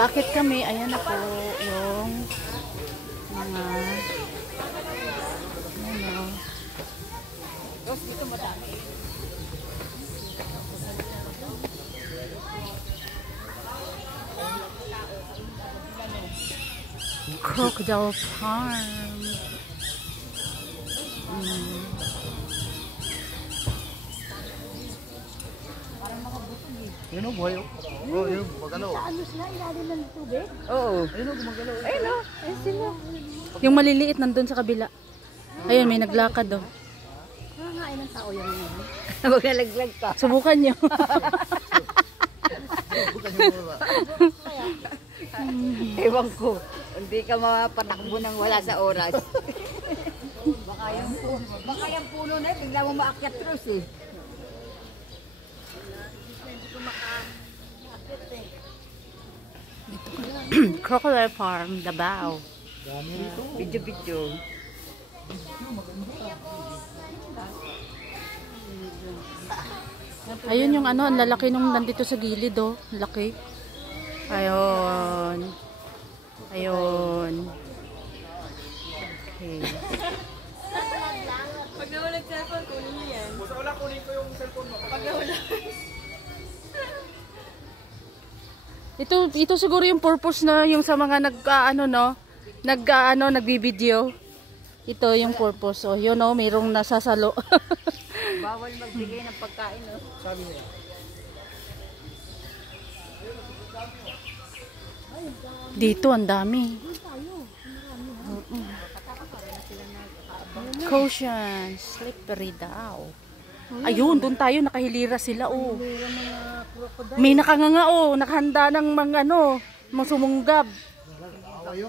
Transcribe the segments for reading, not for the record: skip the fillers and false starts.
Paakit kami. Ayan na po yung mga Dito madami. Crocodile Farm. Yun o, buhay o. Oo, yun, magalaw. Sa ano sila? Ilalim ng tubig? Oo. Ayun o, gumagalaw. Ayun o. Ayun sila. Yung maliliit nandun sa kabila. Ayun, may naglakad oh. Nangangain ng tao yan ngayon. Maglalaglag ka. Subukan nyo. Bukan yung mga. Ewan ko. Hindi ka mapatakbo nang wala sa oras. Baka yung puno na yun, bigla mo maakyat terus eh. Crocodile Farm, Davao. Dami rito. Video. Ayun yung ano, ang lalaki nung nandito sa gilid oh. Laki. Ayun. Ayun. Okay. Pag nawala cellphone, kunin niyo yan. Basta wala, kunin ko yung cellphone mo. Pag nawala. Ito siguro yung purpose na yung sa mga nagbibideo. Ito yung purpose. Oh, yun oh, mayroong nasasalo. Bawal magbigay ng pagkain oh. Sabi nila. Dito ang dami. Caution, slippery daw. Ayun, doon tayo, nakahilira sila oh. May nakanganga oh, nakahanda ng mga mga sumunggab. Awayo.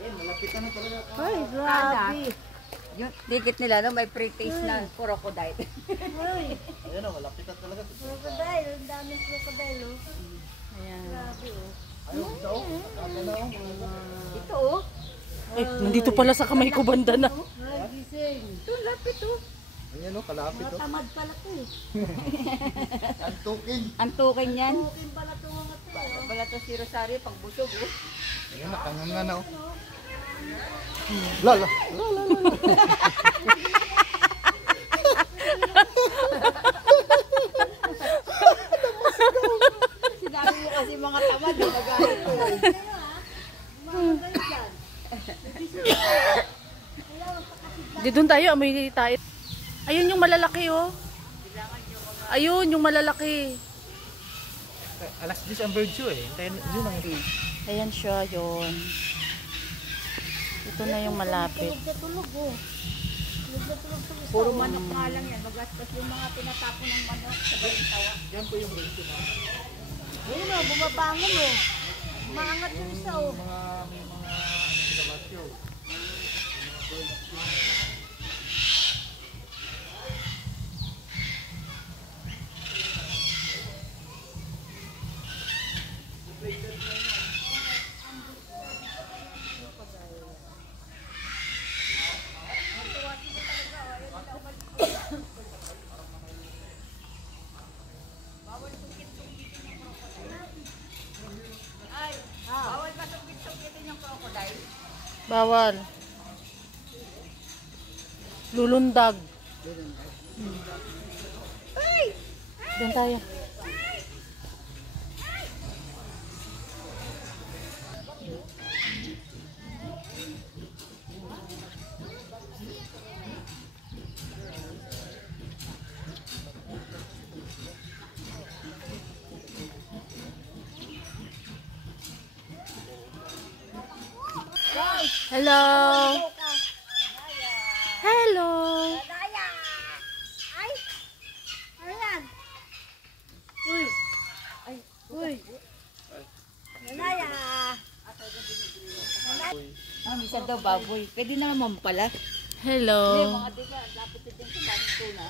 Malapitan na talaga. Ay, grabe. Yung ticket nila no, may pre-taste na crocodile. Ayun o, malapitan talaga. Crocodile, ang daming crocodile oh. Ayan. Ayun, ito o. Nakakala o. Ito oh. Eh, nandito pala sa kamay ko banda na. Ito, lapit oh. Ayan o, kalapit o. Tamad pala to eh. Antukin. Antukin yan. Antukin pala to mga to. Pala to si Rosario, pag busog oh. Ayan, nakanganga na o. Lala. Sinabi mo kasi mga tamad eh, nag-ahit ko eh. Di doon tayo, amoy tayo. Ayun yung malalaki oh. Ayun yung malalaki. Alas 10 ang virtue eh. Yun ang Ayan siya, yun. Ito na yung malapit. Puro manok nga lang yan. Magastos yung mga tinatapon ng manok sa tawa. yan po yung virtue na. Ayun o, bumabangon o. Maangat yung isa o. May mga kinabasyo. Bawal ba sungkit-sungkitin yung crocodile? Bawal. Lulundag. Doon tayo. Hello. Hello. Daya! Ay! Ayan! Uy. Uy! Daya! Minsan daw baboy. Pwede naman pala. Hello. Mga diba, dapat din sa daming tuna.